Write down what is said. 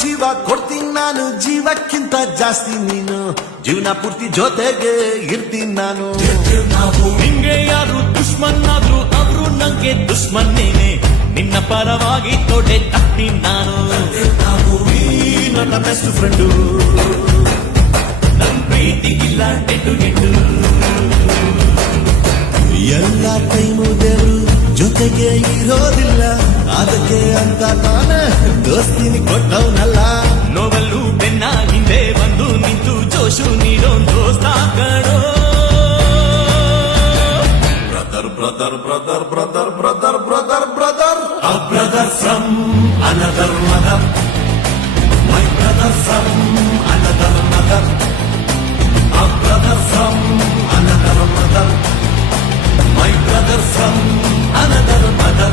ಜೀವ ಕೊಡ್ತೀನಿ ನಾನು, ಜೀವಕ್ಕಿಂತ ಜಾಸ್ತಿ ನೀನು, ಜೀವನ ಪೂರ್ತಿ ಜೊತೆಗೆ ಇರ್ತೀನಿ ನಾನು. ನಿಂಗೆ ಯಾರು ದುಶ್ಮನ್ ಆದ್ರು ಅವರು ನಂಗೆ ದುಶ್ಮನ್ನೇನೆ, ನಿನ್ನ ಪರವಾಗಿ ತೊಡೆ ತಟ್ಟಿ ನಾನು. ನೀ ನನ್ನ ಬೆಸ್ಟ್ ಫ್ರೆಂಡು, ನನ್ ಪ್ರೀತಿಗಿಲ್ಲ ಗೆಡ್ಡು ಗೆಡ್ಡು. ಎಲ್ಲ ಟೈಮು ದೇವ್ರು ಜೊತೆಗೆ ಇರೋದಿಲ್ಲ, ಅದಕ್ಕೆ ಅಂತ ತಾನೇ ದೋಸ್ತಿನಿ ಕೊಟ್ಟವನಲ್ಲ. ನೋವಲ್ಲೂ ಬೆನ್ನ ಹಿಂದೆ ಬಂದು ನಿಂತು ಜೋಶು ನೀಡೋ ದೋಸ್ತ ಕಣೋ. Brother brother brother brother brother brother brother, A brother from another mother, my brother from another mother, a brother from another mother, my brother from another mother.